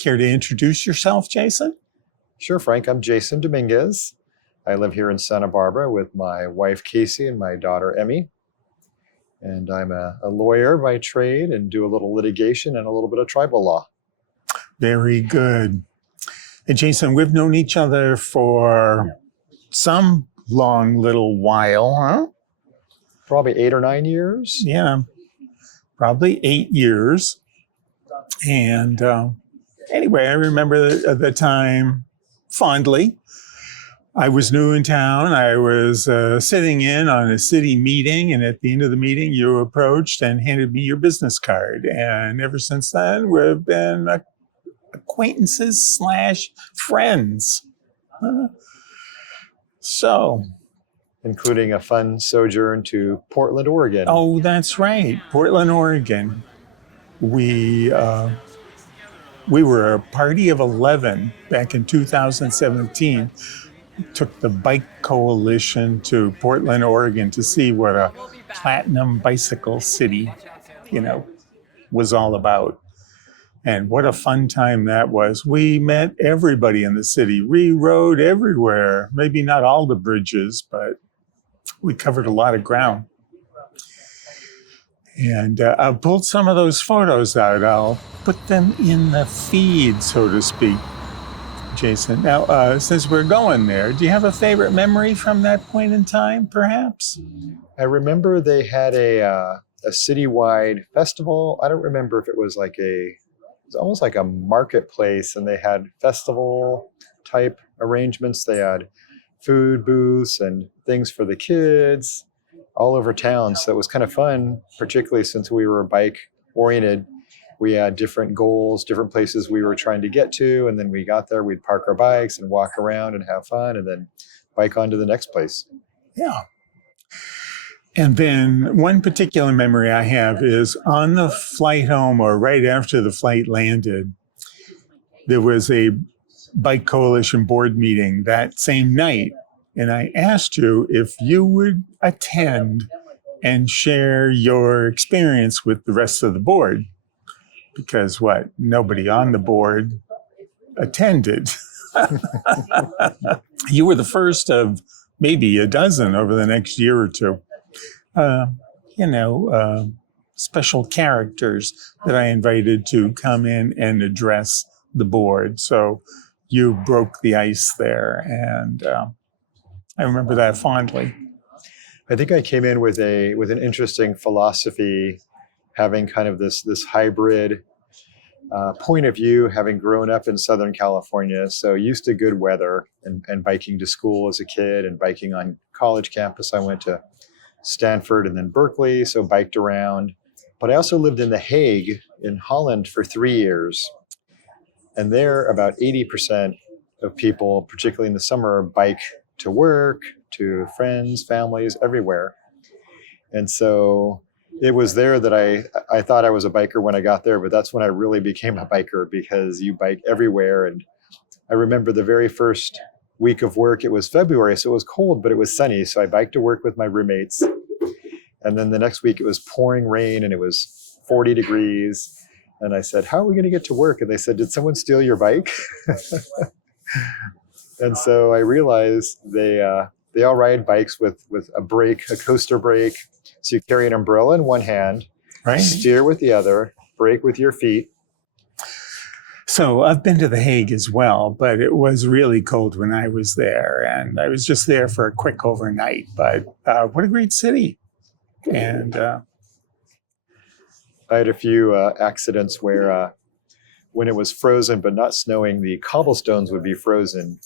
Care to introduce yourself, Jason? Sure, Frank. I'm Jason Dominguez. I live here in Santa Barbara with my wife, Casey, and my daughter, Emmy. And I'm a lawyer by trade and do a little litigation and a little bit of tribal law. Very good. And Jason, we've known each other for some long little while, huh? Probably 8 or 9 years. Yeah, probably 8 years. And anyway, I remember the time fondly. I was new in town. I was sitting in on a city meeting, and at the end of the meeting, you approached and handed me your business card. And ever since then, we've been acquaintances / friends. So, including a fun sojourn to Portland, Oregon. Oh, that's right, Portland, Oregon. We were a party of 11 back in 2017. Took the bike coalition to Portland, Oregon to see what a platinum bicycle city, was all about. And what a fun time that was. We met everybody in the city. We rode everywhere. Maybe not all the bridges, but we covered a lot of ground. And I pulled some of those photos out. I'll put them in the feed, so to speak. Jason, now, since we're going there, do you have a favorite memory from that point in time, perhaps? I remember they had a citywide festival. I don't remember if it was almost like a marketplace, and they had festival type arrangements. They had food booths and things for the kids all over town. So it was kind of fun, particularly since we were bike oriented. We had different goals, different places we were trying to get to. And then we got there, we'd park our bikes and walk around and have fun and then bike on to the next place. Yeah. And then one particular memory I have is on the flight home or right after the flight landed, there was a Bike Coalition board meeting that same night. And I asked you if you would attend and share your experience with the rest of the board. Because nobody on the board attended. You were the first of maybe a dozen over the next year or two. Special characters that I invited to come in and address the board. So you broke the ice there, and I remember that fondly. I think I came in with an interesting philosophy, having kind of this hybrid point of view, having grown up in Southern California, so used to good weather and biking to school as a kid and biking on college campus. I went to Stanford and then Berkeley, so biked around. But I also lived in The Hague in Holland for 3 years. And there, about 80% of people, particularly in the summer, bike to work, to friends, families, everywhere. And so it was there that I thought I was a biker when I got there, but that's when I really became a biker because you bike everywhere. And I remember the very first week of work, it was February, so it was cold, but it was sunny. So I biked to work with my roommates. And then the next week it was pouring rain and it was 40 degrees. And I said, how are we going to get to work? And they said, did someone steal your bike? And so I realized they all ride bikes with a brake, a coaster brake. So you carry an umbrella in one hand, right, steer with the other, brake with your feet. So I've been to The Hague as well, but it was really cold when I was there. And I was just there for a quick overnight. But what a great city. And I had a few accidents where when it was frozen but not snowing, the cobblestones would be frozen.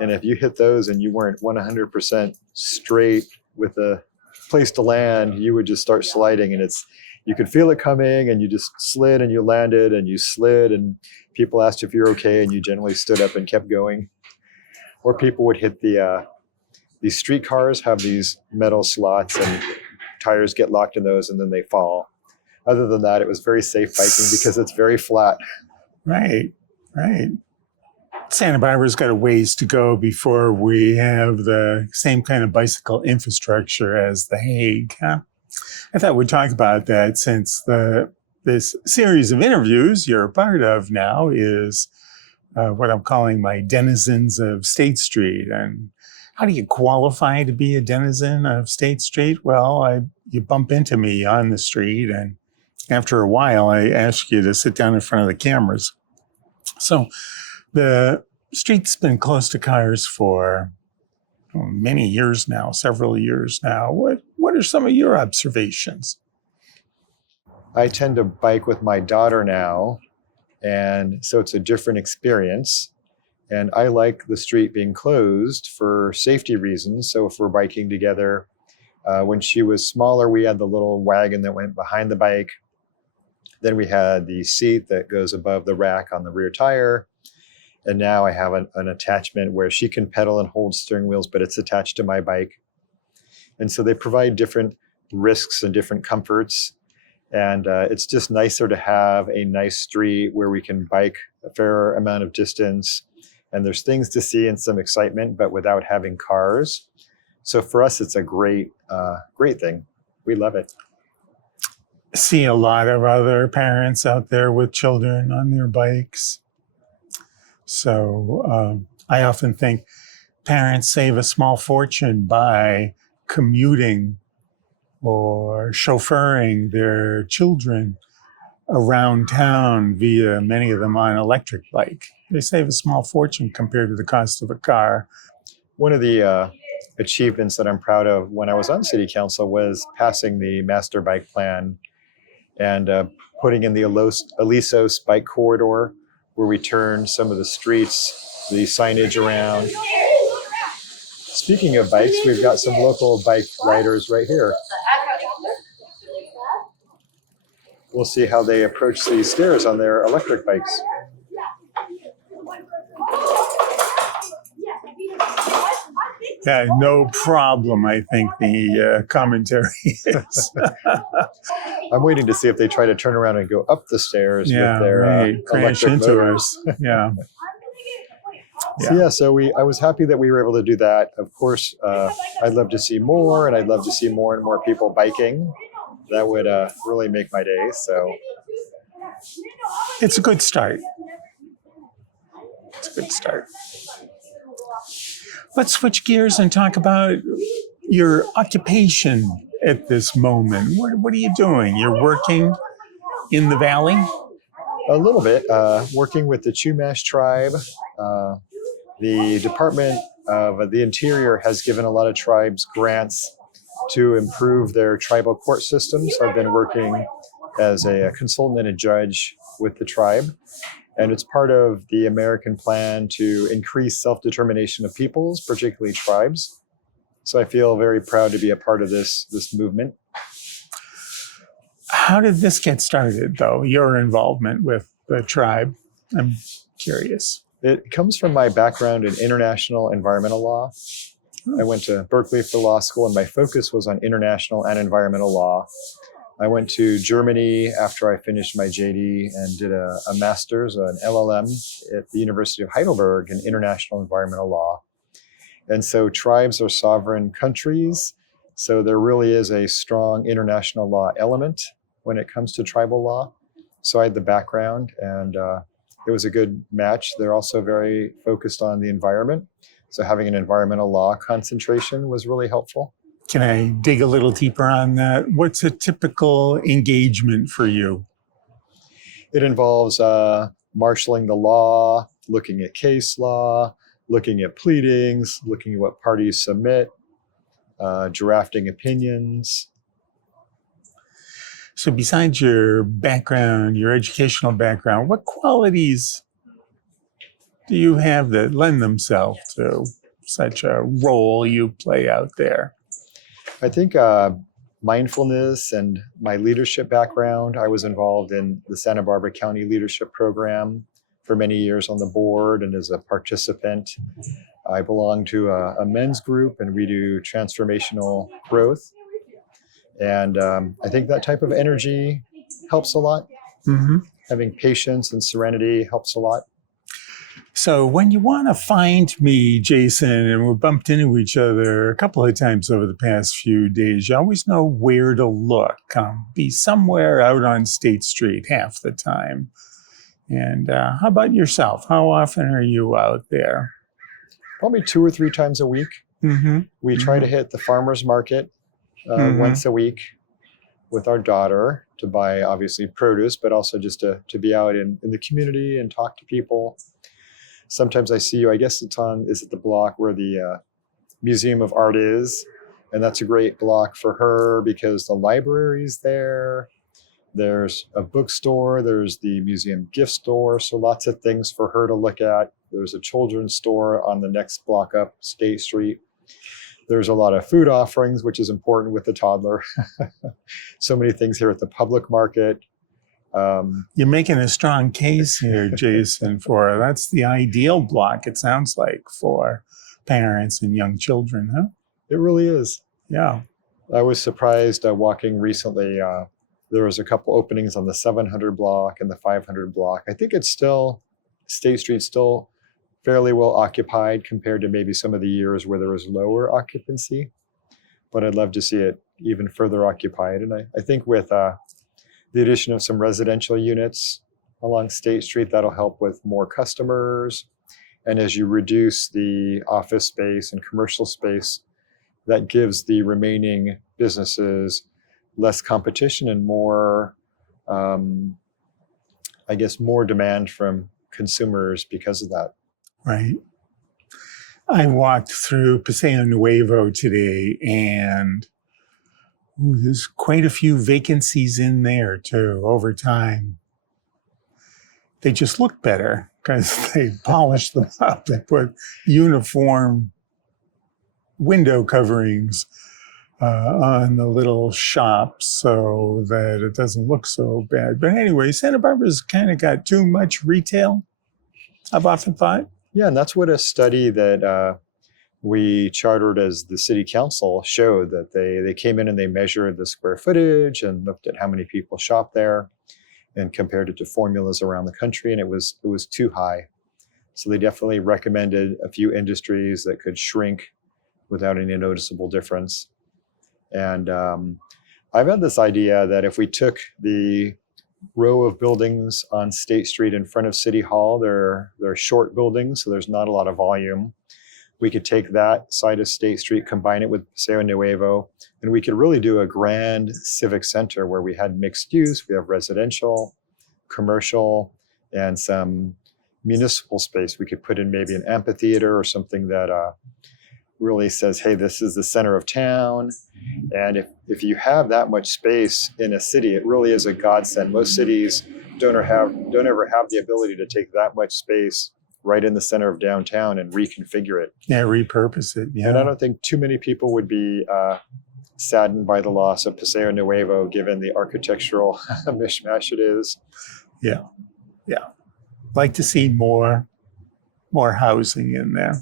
And if you hit those and you weren't 100% straight with a place to land, you would just start sliding, and you could feel it coming, and you just slid and you landed and you slid, and people asked if you're okay, and you generally stood up and kept going. Or people would hit these streetcars have these metal slots and tires get locked in those and then they fall. Other than that, it was very safe biking because it's very flat. Right. Santa Barbara's got a ways to go before we have the same kind of bicycle infrastructure as The Hague. Huh? I thought we'd talk about that since the this series of interviews you're a part of now is what I'm calling my denizens of State Street. And how do you qualify to be a denizen of State Street? Well, you bump into me on the street, and after a while, I ask you to sit down in front of the cameras. So the street's been close to cars for many years now, several years now. What are some of your observations? I tend to bike with my daughter now, and so it's a different experience. And I like the street being closed for safety reasons. So if we're biking together, when she was smaller, we had the little wagon that went behind the bike. Then we had the seat that goes above the rack on the rear tire. And now I have an attachment where she can pedal and hold steering wheels, but it's attached to my bike. And so they provide different risks and different comforts. And it's just nicer to have a nice street where we can bike a fair amount of distance. And there's things to see and some excitement, but without having cars. So for us, it's a great thing. We love it. See a lot of other parents out there with children on their bikes. So I often think parents save a small fortune by commuting or chauffeuring their children around town via many of them on electric bike. They save a small fortune compared to the cost of a car. One of the achievements that I'm proud of when I was on city council was passing the master bike plan and putting in the Alisos bike corridor, where we turn some of the streets, the signage around. Speaking of bikes, we've got some local bike riders right here. We'll see how they approach these stairs on their electric bikes. Yeah, no problem, I think the commentary is. I'm waiting to see if they try to turn around and go up the stairs with their crash electric into motors. us. Yeah. So I was happy that we were able to do that. Of course, I'd love to see more, and I'd love to see more and more people biking. That would really make my day. So It's a good start. It's a good start. Let's switch gears and talk about your occupation at this moment. What are you doing? You're working in the valley? a little bit, working with the Chumash tribe. The Department of the Interior has given a lot of tribes grants to improve their tribal court systems. I've been working as a consultant and a judge with the tribe. And it's part of the American plan to increase self-determination of peoples, particularly tribes. So I feel very proud to be a part of this movement. How did this get started, though, your involvement with the tribe? I'm curious. It comes from my background in international environmental law. I went to Berkeley for law school, and my focus was on international and environmental law. I went to Germany after I finished my JD and did a master's, an LLM at the University of Heidelberg in international environmental law. And so tribes are sovereign countries. So there really is a strong international law element when it comes to tribal law. So I had the background, and it was a good match. They're also very focused on the environment. So having an environmental law concentration was really helpful. Can I dig a little deeper on that? What's a typical engagement for you? It involves marshaling the law, looking at case law, looking at pleadings, looking at what parties submit, drafting opinions. So besides your background, your educational background, what qualities do you have that lend themselves to such a role you play out there? I think mindfulness and my leadership background. I was involved in the Santa Barbara County Leadership Program for many years on the board and as a participant. I belong to a men's group, and we do transformational growth. And I think that type of energy helps a lot. Mm-hmm. Having patience and serenity helps a lot. So when you want to find me, Jason, and we bumped into each other a couple of times over the past few days, you always know where to look. Be somewhere out on State Street half the time. And how about yourself? How often are you out there? Probably 2 or 3 times a week. Mm-hmm. We try to hit the farmer's market once a week with our daughter to buy, obviously, produce, but also just to be out in the community and talk to people. Sometimes I see you, I guess is it the block where the Museum of Art is? And that's a great block for her because the library's there. There's a bookstore. There's the museum gift store. So lots of things for her to look at. There's a children's store on the next block up State Street. There's a lot of food offerings, which is important with the toddler. So many things here at the public market. You're making a strong case here, Jason, for that's the ideal block, it sounds like, for parents and young children, huh? It really is. Yeah. I was surprised walking recently. There was a couple openings on the 700 block and the 500 block. I think State Street's still fairly well occupied compared to maybe some of the years where there was lower occupancy. But I'd love to see it even further occupied. And I think with the addition of some residential units along State Street, that'll help with more customers. And as you reduce the office space and commercial space, that gives the remaining businesses less competition and more, more demand from consumers because of that. Right. I walked through Paseo Nuevo today, and there's quite a few vacancies in there too over time. They just look better because they polished them up. They put uniform window coverings on the little shops so that it doesn't look so bad. But anyway, Santa Barbara's kind of got too much retail, I've often thought. Yeah, and that's what a study that we chartered as the city council showed, that they came in and they measured the square footage and looked at how many people shop there and compared it to formulas around the country, and it was too high. So they definitely recommended a few industries that could shrink without any noticeable difference. And I've had this idea that if we took the row of buildings on State Street in front of City Hall, they're short buildings, so there's not a lot of volume. We could take that side of State Street, combine it with Paseo Nuevo, and we could really do a grand civic center where we had mixed use. We have residential, commercial, and some municipal space. We could put in maybe an amphitheater or something that really says, hey, this is the center of town. And if you have that much space in a city, it really is a godsend. Most cities don't ever have the ability to take that much space right in the center of downtown and reconfigure it. Yeah, repurpose it. Yeah. And I don't think too many people would be saddened by the loss of Paseo Nuevo, given the architectural mishmash it is. Yeah. Like to see more housing in there.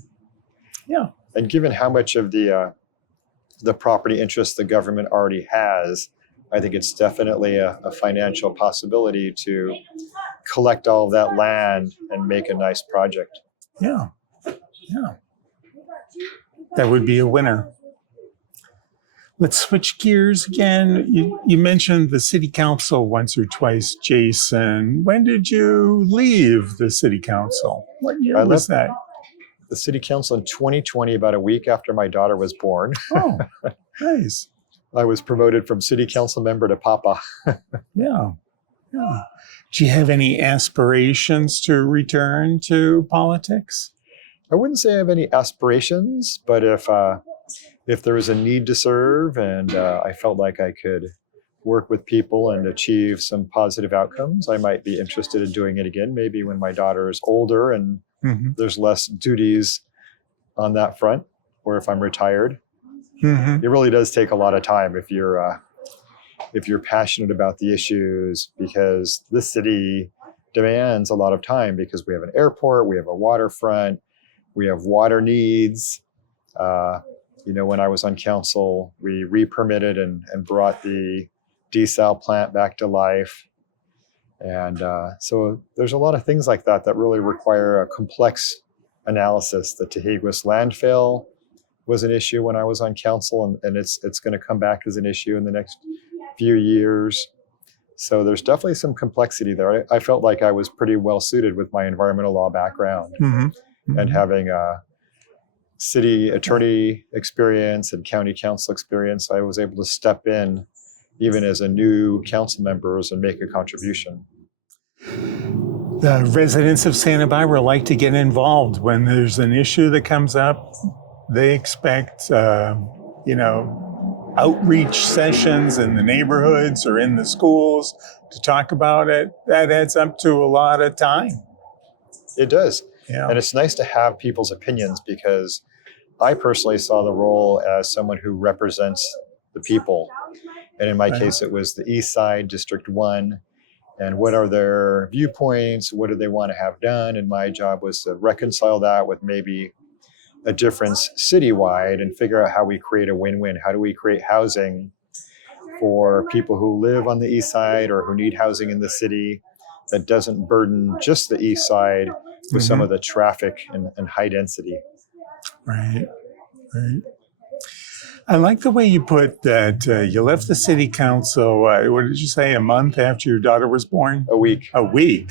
Yeah. And given how much of the property interest the government already has, I think it's definitely a financial possibility to collect all of that land and make a nice project. Yeah. That would be a winner. Let's switch gears again. You mentioned the city council once or twice, Jason. When did you leave the city council? What year was that? The city council in 2020, about a week after my daughter was born. Oh, nice. I was promoted from city council member to papa. Yeah. Do you have any aspirations to return to politics? I wouldn't say I have any aspirations, but if there was a need to serve and I felt like I could work with people and achieve some positive outcomes, I might be interested in doing it again, maybe when my daughter is older and there's less duties on that front, or if I'm retired. It really does take a lot of time if you're passionate about the issues, because this city demands a lot of time because we have an airport, we have a waterfront, we have water needs. When I was on council, we re-permitted and brought the desal plant back to life. And so there's a lot of things like that that really require a complex analysis. The Tehaguas landfill was an issue when I was on council, and it's going to come back as an issue in the next few years. So there's definitely some complexity there. I felt like I was pretty well suited with my environmental law background and having a city attorney experience and county council experience. I was able to step in even as a new council member and make a contribution. The residents of Santa Barbara like to get involved when there's an issue that comes up. They expect, outreach sessions in the neighborhoods or in the schools to talk about it. That adds up to a lot of time. It does. Yeah. And it's nice to have people's opinions, because I personally saw the role as someone who represents the people. And in my case, it was the East Side, District 1. And what are their viewpoints? What do they want to have done? And my job was to reconcile that with maybe a difference citywide and figure out how we create a win-win. How do we create housing for people who live on the East Side or who need housing in the city that doesn't burden just the East Side with some of the traffic and high density? Right. I like the way you put that you left the city council, what did you say, a month after your daughter was born? A week. A week.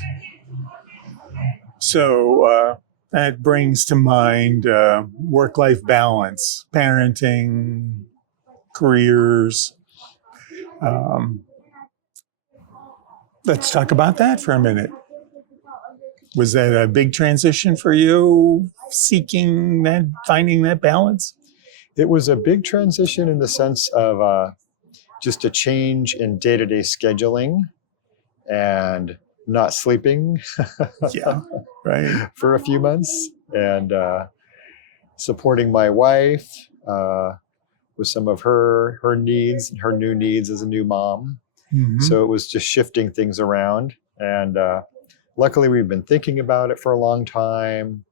So that brings to mind work-life balance, parenting, careers. Let's talk about that for a minute. Was that a big transition for you, finding that balance? It was a big transition in the sense of just a change in day-to-day scheduling and not sleeping for a few months, and supporting my wife with some of her needs, her new needs as a new mom. So it was just shifting things around. And luckily, we've been thinking about it for a long time.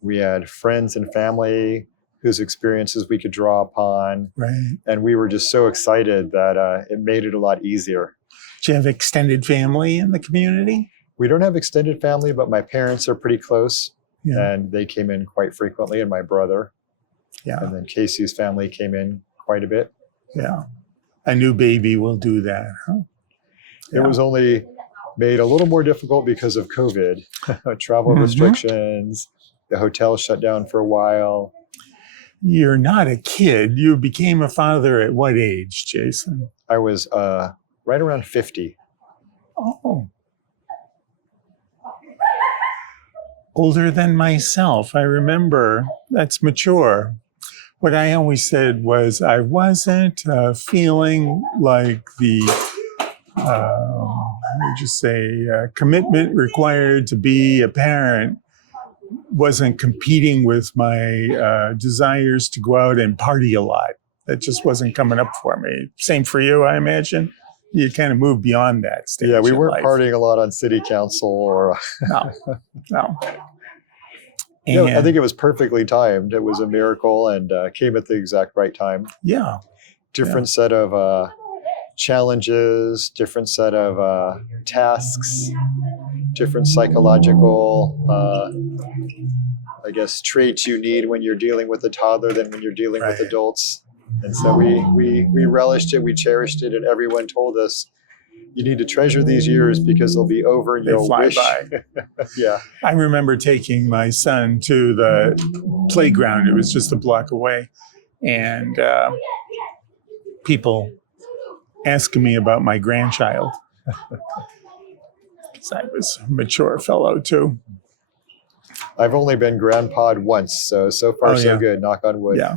We had friends and family whose experiences we could draw upon. Right. And we were just so excited that it made it a lot easier. Do you have extended family in the community? We don't have extended family, but my parents are pretty close. Yeah. And they came in quite frequently, and my brother. Yeah. And then Casey's family came in quite a bit. Yeah. A new baby will do that, huh? It was only made a little more difficult because of COVID. Travel restrictions, the hotel shut down for a while. You're not a kid. You became a father at what age, Jason? I was right around 50. Oh. Older than myself. I remember. That's mature. What I always said was I wasn't feeling like the commitment required to be a parent wasn't competing with my desires to go out and party a lot. That just wasn't coming up for me. Same for you, I imagine. You kind of moved beyond that stage. Yeah, we weren't life. partying a lot on city council or. No. And I think it was perfectly timed. It was a miracle and came at the exact right time. Yeah. Different set of challenges, different set of tasks, different psychological, traits you need when you're dealing with a toddler than when you're dealing with adults. And so we relished it, we cherished it, and everyone told us, you need to treasure these years because they'll be over and you'll fly wish. by. Yeah. I remember taking my son to the playground. It was just a block away. And people asking me about my grandchild. Because I was a mature fellow too. I've only been grandpa'd once, so far so good, knock on wood. Yeah.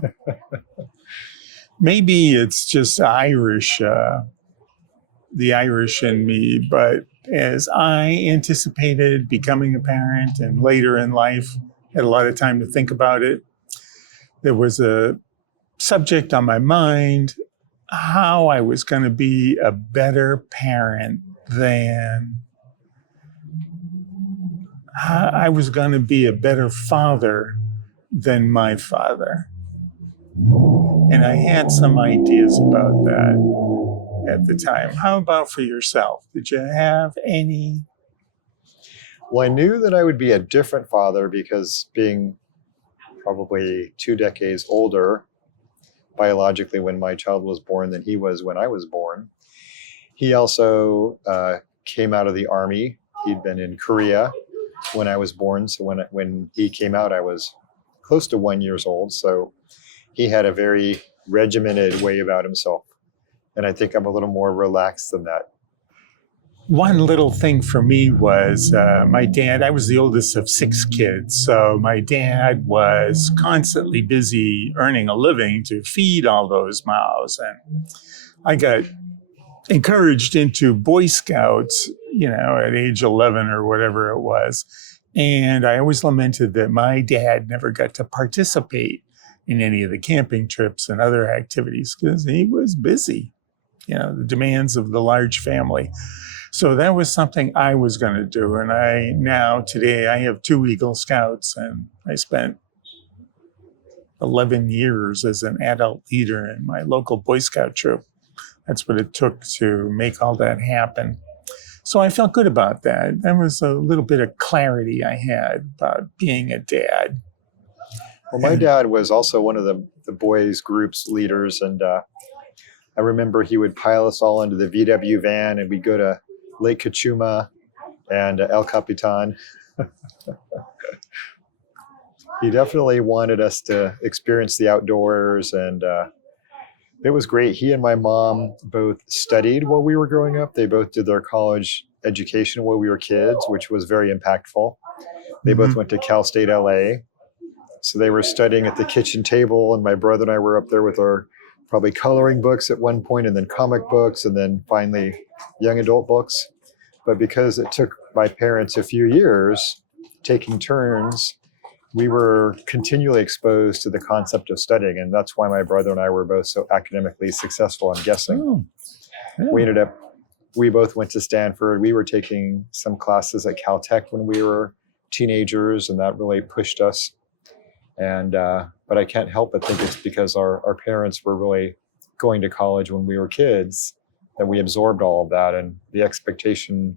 Maybe it's just Irish, the Irish in me, but as I anticipated becoming a parent and later in life, had a lot of time to think about it, there was a subject on my mind, how I was going to be a better parent than I was going to be a better father than my father. And I had some ideas about that. at the time. How about for yourself? Did you have any? Well, I knew that I would be a different father because being probably 2 decades older biologically when my child was born than he was when I was born. He also came out of the Army. He'd been in Korea when I was born. So when he came out, I was close to 1 year old. So he had a very regimented way about himself. And I think I'm a little more relaxed than that. One little thing for me was my dad, I was the oldest of 6 kids. So my dad was constantly busy earning a living to feed all those mouths. And I got encouraged into Boy Scouts, at age 11 or whatever it was. And I always lamented that my dad never got to participate in any of the camping trips and other activities because he was busy, the demands of the large family. So that was something I was going to do. And today I have 2 Eagle Scouts, and I spent 11 years as an adult leader in my local Boy Scout troop. That's what it took to make all that happen. So I felt good about that. There was a little bit of clarity I had about being a dad. Well, my dad was also one of the boys' groups leaders. And I remember he would pile us all into the VW van and we'd go to Lake Kachuma and El Capitan. He definitely wanted us to experience the outdoors, and it was great. He and my mom both studied while we were growing up. They both did their college education while we were kids, which was very impactful. They both went to Cal State LA. So they were studying at the kitchen table, and my brother and I were up there with our probably coloring books at one point, and then comic books, and then finally young adult books. But because it took my parents a few years taking turns, we were continually exposed to the concept of studying. And that's why my brother and I were both so academically successful, I'm guessing. Oh, yeah. We both went to Stanford. We were taking some classes at Caltech when we were teenagers, and that really pushed us. And but I can't help but think it's because our parents were really going to college when we were kids that we absorbed all of that. And the expectation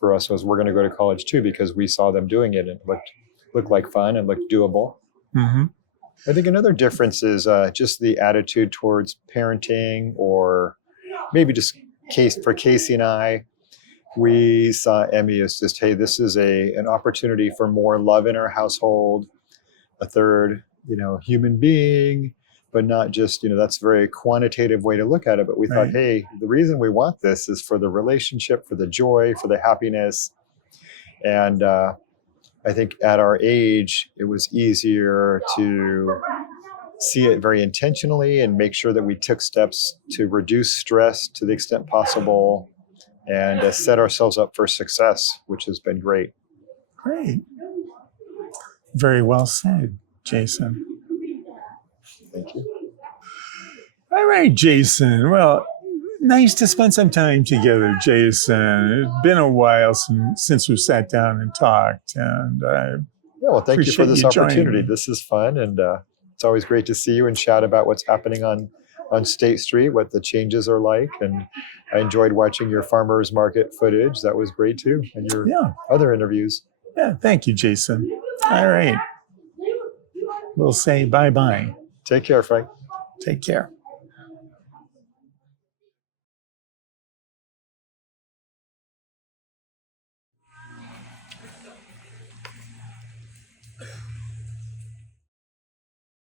for us was we're going to go to college too, because we saw them doing it and it looked like fun and looked doable. Mm-hmm. I think another difference is just the attitude towards parenting, or maybe just for Casey and I, we saw Emmy as just, hey, this is an opportunity for more love in our household, a third, human being, but not just, that's a very quantitative way to look at it. But we thought, hey, the reason we want this is for the relationship, for the joy, for the happiness. And I think at our age, it was easier to see it very intentionally and make sure that we took steps to reduce stress to the extent possible and set ourselves up for success, which has been great. Great. Very well said, Jason. Thank you. All right, Jason. Well, nice to spend some time together, Jason. It's been a while since we sat down and talked. And thank you for this opportunity. Me. This is fun, and it's always great to see you and chat about what's happening on State Street, what the changes are like. And I enjoyed watching your farmers market footage. That was great too, and your other interviews. Yeah, thank you, Jason. All right. We'll say bye-bye. Take care, Frank. Take care.